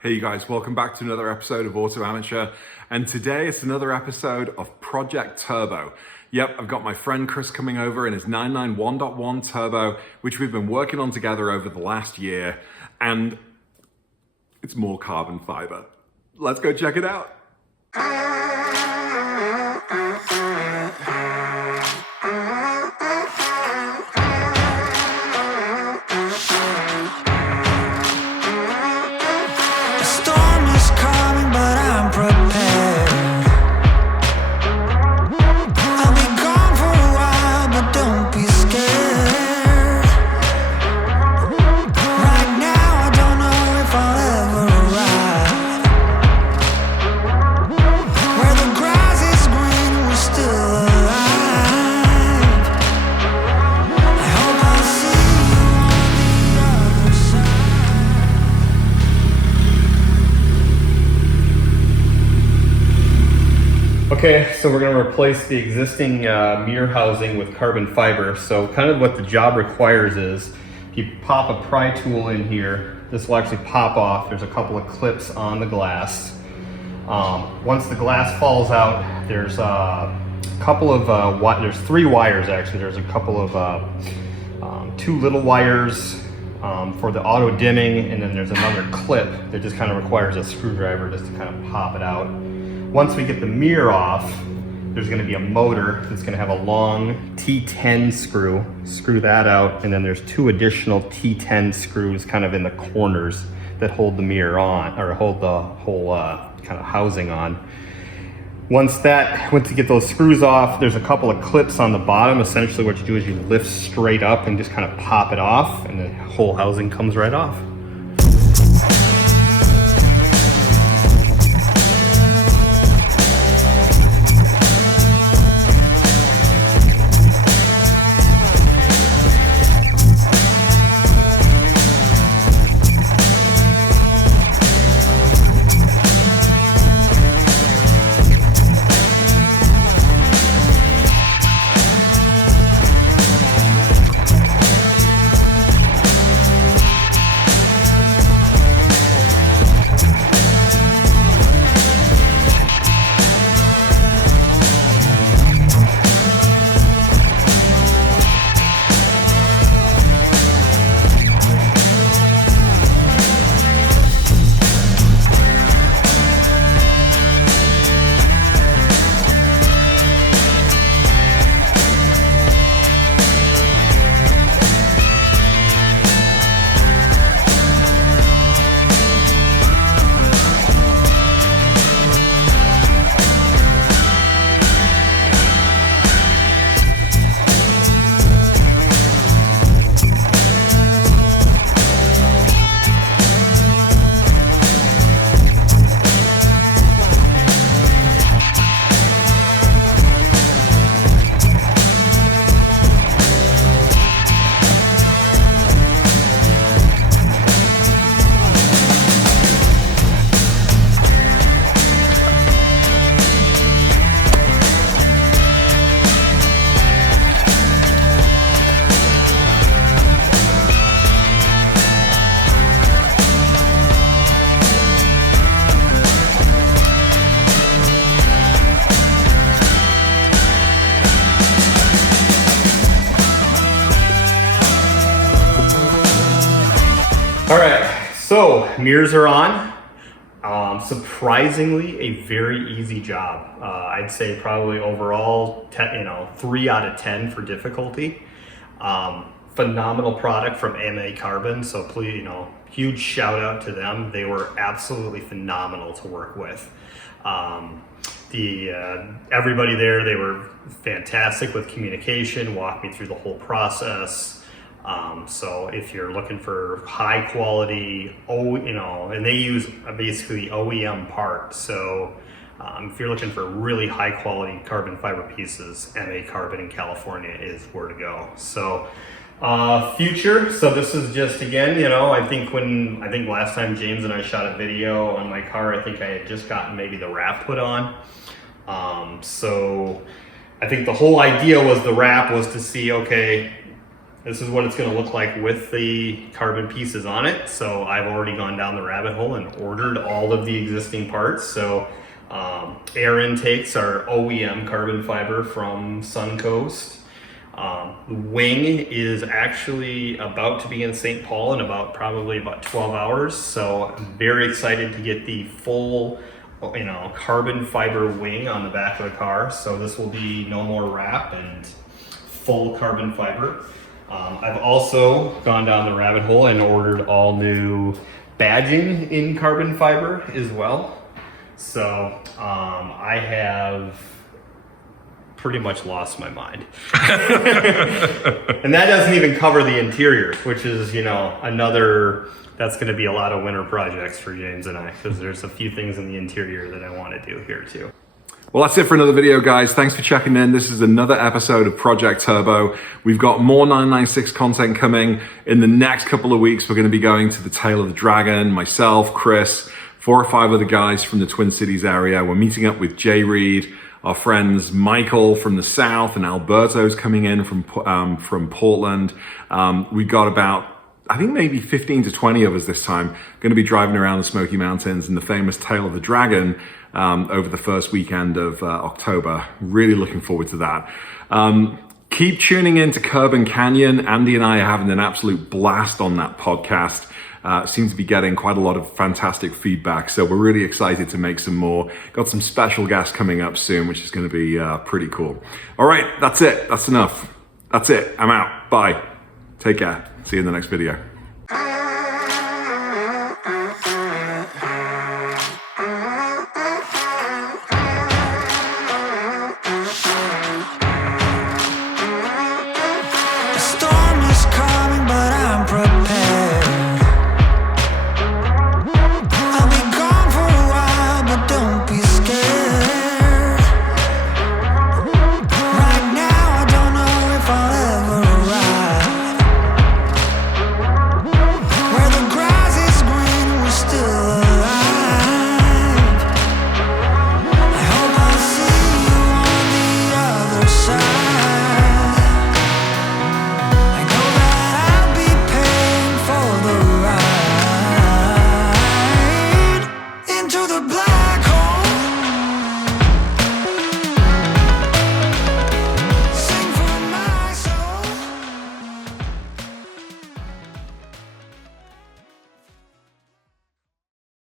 Hey you guys, welcome back to another episode of Auto Amateur, and today it's another episode of Project Turbo. Yep, I've got my friend Chris coming over in his 991.1 Turbo, which we've been working on together over the last year, and it's more carbon fiber. Let's go check it out. Okay, so we're going to replace the existing mirror housing with carbon fiber. So kind of what the job requires is, if you pop a pry tool in here, this will actually pop off. There's a couple of clips on the glass. Once the glass falls out, there's a couple of, there's 3 wires actually. There's a couple of 2 little wires for the auto dimming, and then there's another clip that just kind of requires a screwdriver just to kind of pop it out. Once we get the mirror off, there's going to be a motor that's going to have a long T10 screw. Screw that out, and then there's 2 additional T10 screws kind of in the corners that hold the mirror on, or hold the whole kind of housing on. Once you get those screws off, there's a couple of clips on the bottom. Essentially what you do is you lift straight up and just kind of pop it off, and the whole housing comes right off. All right, so mirrors are on. Surprisingly, a very easy job. I'd say probably overall, 3 out of 10 for difficulty. Phenomenal product from MA Carbon. So please, huge shout out to them. They were absolutely phenomenal to work with. Everybody there, they were fantastic with communication, walked me through the whole process. So if you're looking for high quality, and they use basically OEM parts. So if you're looking for really high quality carbon fiber pieces, MA Carbon in California is where to go. So future. So this is just, again, I think last time James and I shot a video on my car, I think I had just gotten maybe the wrap put on. So I think the whole idea was the wrap was to see, okay, This is what it's going to look like with the carbon pieces on it. So I've already gone down the rabbit hole and ordered all of the existing parts. So air intakes are OEM carbon fiber from Suncoast. The wing is actually about to be in St. Paul in probably about 12 hours. So I'm very excited to get the full, carbon fiber wing on the back of the car. So this will be no more wrap and full carbon fiber. I've also gone down the rabbit hole and ordered all new badging in carbon fiber as well. So I have pretty much lost my mind. And that doesn't even cover the interiors, which is, that's going to be a lot of winter projects for James and I, because there's a few things in the interior that I want to do here too. Well, that's it for another video, guys. Thanks for checking in. This is another episode of Project Turbo. We've got more 996 content coming. In the next couple of weeks, we're going to be going to the Tail of the Dragon, myself, Chris, 4 or 5 other guys from the Twin Cities area. We're meeting up with Jay Reed, our friends Michael from the south, and Alberto's coming in from Portland. We've got about, I think maybe 15 to 20 of us this time, going to be driving around the Smoky Mountains in the famous Tail of the Dragon over the first weekend of October. Really looking forward to that. Keep tuning in to Curb Canyon. Andy and I are having an absolute blast on that podcast. Seem to be getting quite a lot of fantastic feedback, so we're really excited to make some more. Got some special guests coming up soon, which is going to be pretty cool. All right, that's it. That's enough. That's it. I'm out. Bye. Take care. See you in the next video.